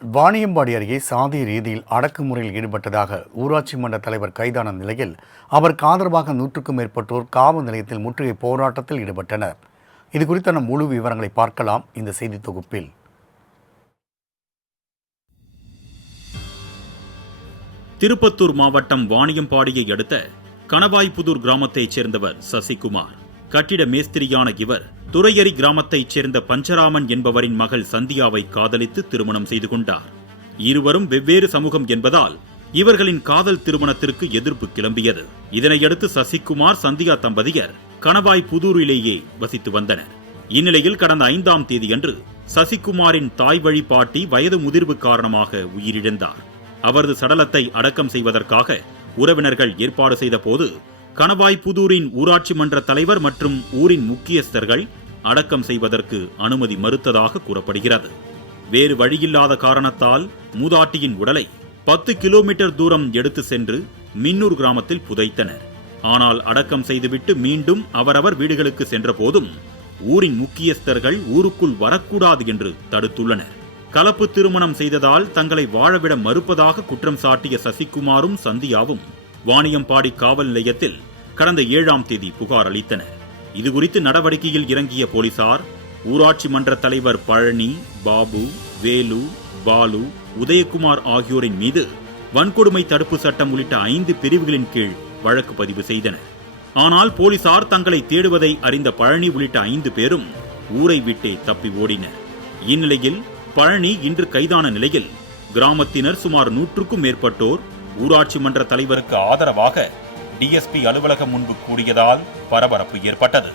வாணியம்பாடி அருகே சாதி ரீதியில் அடக்குமுறையில் ஈடுபட்டதாக ஊராட்சி மன்ற தலைவர் கைதான நிலையில் அவருக்கு ஆதரவாக நூற்றுக்கும் மேற்பட்டோர் காவல் நிலையத்தில் முற்றுகை போராட்டத்தில் ஈடுபட்டனர். இது குறித்தான முழு விவரங்களை பார்க்கலாம் இந்த செய்தி தொகுப்பில். திருப்பத்தூர் மாவட்டம் வாணியம்பாடியை அடுத்த கணவாய்புதூர் கிராமத்தைச் சேர்ந்தவர் சசிகுமார். கட்டிட மேஸ்திரியான இவர் துறையரி கிராமத்தைச் சேர்ந்த பஞ்சராமன் என்பவரின் மகள் சந்தியாவை காதலித்து திருமணம் செய்து கொண்டார். இருவரும் வெவ்வேறு சமூகம் என்பதால் இவர்களின் காதல் திருமணத்திற்கு எதிர்ப்பு கிளம்பியது. இதனையடுத்து சசிகுமார் சந்தியா தம்பதியர் கணவாய் புதூரிலேயே வசித்து வந்தனர். இந்நிலையில் கடந்த ஐந்தாம் தேதியன்று சசிகுமாரின் தாய் வழி பாட்டி வயது முதிர்வு காரணமாக உயிரிழந்தார். அவரது சடலத்தை அடக்கம் செய்வதற்காக உறவினர்கள் ஏற்பாடு செய்த போது கணவாய் புதூரின் ஊராட்சி மன்ற தலைவர் மற்றும் ஊரின் முக்கியஸ்தர்கள் அடக்கம் செய்வதற்கு அனுமதி மறுத்ததாக கூறப்படுகிறது. வேறு வழியில்லாத காரணத்தால் மூதாட்டியின் உடலை பத்து கிலோமீட்டர் தூரம் எடுத்து சென்று மின்னூர் கிராமத்தில் புதைத்தனர். ஆனால் அடக்கம் செய்துவிட்டு மீண்டும் அவரவர் வீடுகளுக்கு சென்ற போதும் ஊரின் முக்கியஸ்தர்கள் ஊருக்குள் வரக்கூடாது என்று தடுத்துள்ளனர். கலப்பு திருமணம் செய்ததால் தங்களை வாழவிட மறுப்பதாக குற்றம் சாட்டிய சசிகுமாரும் சந்தியாவும் வாணியம்பாடி காவல் நிலையத்தில் கடந்த ஏழாம் தேதி புகார் அளித்தனர். இதுகுறித்து நடவடிக்கையில் இறங்கிய போலீசார் ஊராட்சி மன்ற தலைவர் பழனி பாபு வேலு பாலு உதயகுமார் ஆகியோரின் மீது வன்கொடுமை தடுப்பு சட்டம் உள்ளிட்ட ஐந்து பிரிவுகளின் கீழ் வழக்கு பதிவு செய்தனர். ஆனால் போலீசார் தங்களை தேடுவதை அறிந்த பழனி உள்ளிட்ட ஐந்து பேரும் ஊரை விட்டே தப்பி ஓடினர். இந்நிலையில் பழனி இன்று கைதான நிலையில் கிராமத்தினர் சுமார் நூற்றுக்கும் மேற்பட்டோர் ஊராட்சி மன்ற தலைவருக்கு ஆதரவாக டிஎஸ்பி அலுவலகம் முன்பு கூடியதால் பரபரப்பு ஏற்பட்டது.